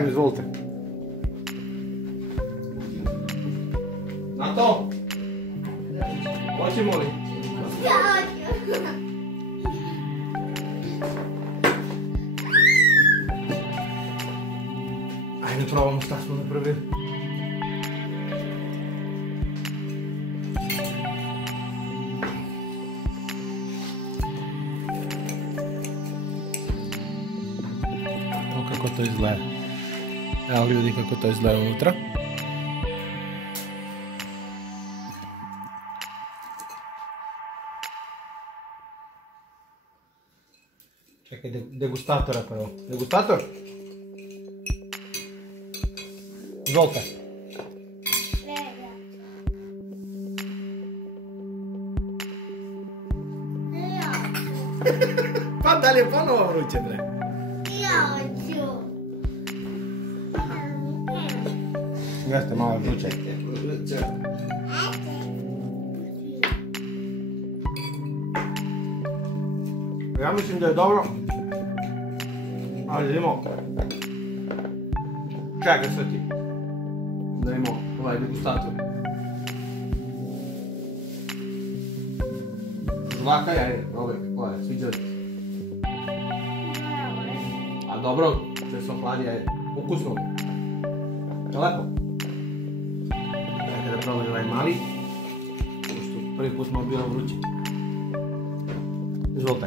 dajem, izvolite. Na to? Hoćemo li? Ajde probamo šta smo napravili. Evo kako to izgleda. Evo ljudi kako to izgleda unutra. Čekaj, degustatora prvo. Degustator? Izvolite. Pa da li je ponovo vruće, bre? Ja hoću. Jeste malo vruće. Ja mislim da je dobro. Ali idemo. Čekaj sve ti. Da imamo ovaj degustator. Žvaka je, ove, koja je, sviđa ti. A dobro, če se ohladi je ukusno. Je lepo. Čekaj da probali ovaj mali. Pošto prvi put smo bilo vrući. Izvolite.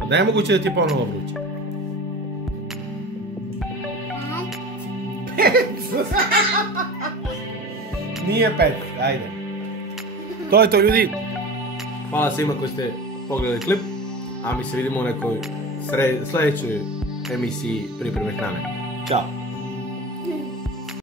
A da je moguće da ti je ponovo vruće? Nije 5, ajde. To je to ljudi. Hvala svima koji ste pogledali klip. A mi se vidimo u nekoj sljedećoj emisiji pripreme hrane. Ćao.